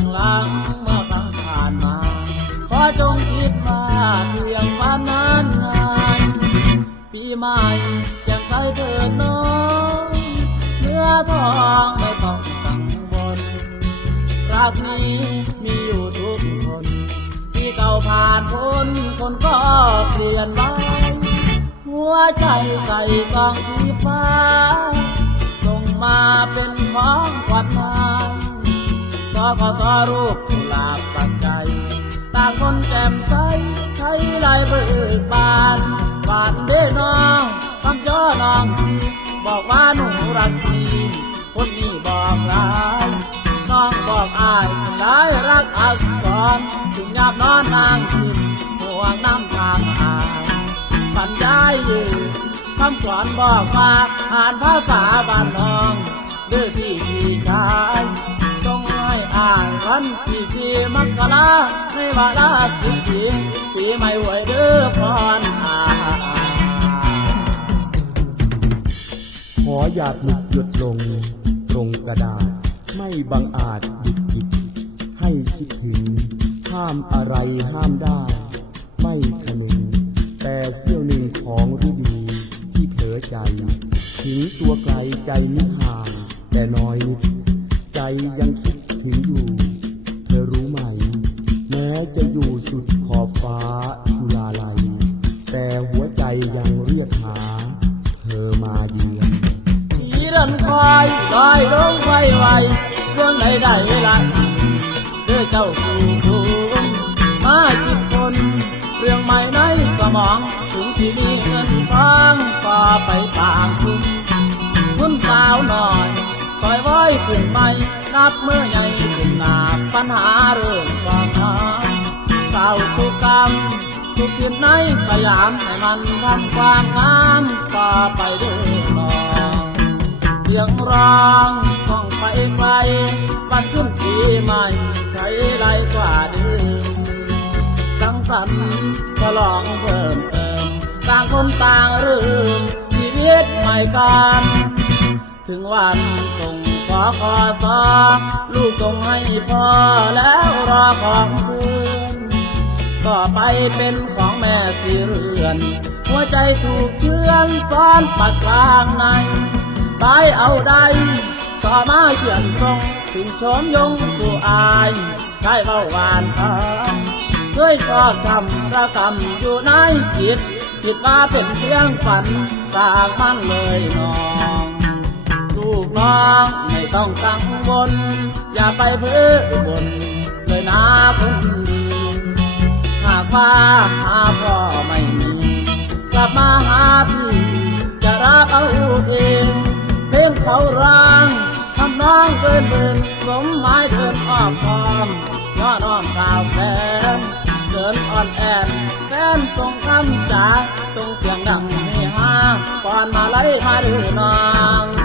องหลังเมื่อครั้งผ่านมา ขอจงคิดว่าเพียงวามนั้นไงปีใหม่แจ่มใสเถิดน้องเนื้อทองไม่ต้องกังวลรักนี้มีอยู่ทุกคนที่เก่าผ่านพ้นคนก็เปลี่ยนไปหัวใจใส่กองสีฟ้าส่งมาเป็นของขวัญนา อขอสอรูปกุหลาบปัจจัยต่างคนแจ่มใสใช้ลายเบิกบานบานเด้น้องคำย่อน้องทีบอกว่าหนูรักดีคนนี้บอกร้ายน้องบอกอายได้รักอักษรถึงยามนอนนางคิดห่วงน้ำทางอายปัญญาอยู่คำสอนบอกว่าอ่านภาษาบ้านน้องด้วยพี่พี่ชาย ให้อ่านวันที่ที่มกราในวาระทุกปีปีใหม่หวยเด้อพรอาขอหยาดหมุดหยุดลง ตรงกระดาษ ไม่บังอาจหยุดหยิบให้คิดถึง ห้ามอะไรห้ามได้ ไม่ขนุนแต่เสี้ยวหนึ่งของฤดูที่เผลอใจ ถึงตัวไกลใจนิห่างแต่น้อยนิดใจยังคิด ถึงอยู่ เธอรู้ไหม แม้จะอยู่สุดขอบฟ้าจุฬาลัย แต่หัวใจยังเรียกหา เธอมาเยือนผีเดินคอยลอยลงไฟไวเรื่องใดได้เวลาเด้อเจ้าผู้คุณมาจิตคน เรื่องใหม่ในสมอง ถึงที่มีเงินทองก็ไปตามคุณคุณสาวหน่อยคอยไว้ขึ้นใหม่ นับเมื่อใหญ่ขึ้นหนาปัญหาเรื่องความหาเศร้าทุกกรรมทุกทิศในสยามให้มันทำความงามต่อไปด้อน้อเสียงร้องท่องไปไกลวันขึ้นปีใหม่ใช้ไรกว่าเดิมสังสรรค์ฉลองเพิ่มเติมต่างคนต่างเริ่มชีวิตใหม่กันถึงวันส่ง ขอขอสอลูกส่งให้พ่อแล้วรอของคืนก็ไปเป็นของแม่สีเรือน หัวใจถูกเชื่อนซ้อนปักกลางในไปเอาใดต่อมาเขียนทรงถึงชมยงสู่อายใช้เบาหวานทอด้วยก็ทำระกำอยู่ในจิตคิดว่าเป็นเพียงฝันสางมันเลยนองลูก น้องไม่ต้องกังวล อย่าไปเพ้อบนเลยนะคนดี หากว่าหาพ่อไม่มี กลับมาหาพี่จะรับเอาเอง เพลงเขาร้างทำน้องเดินเดินสมหมายเดินอ้อมคอมย้อนอ้อมกล่าวแฟนเดินอ่อนแอนแฟนตรงคำจ๋าตรงเสียงดังเฮฮาก่อนมาไล่มาดื้อน้อง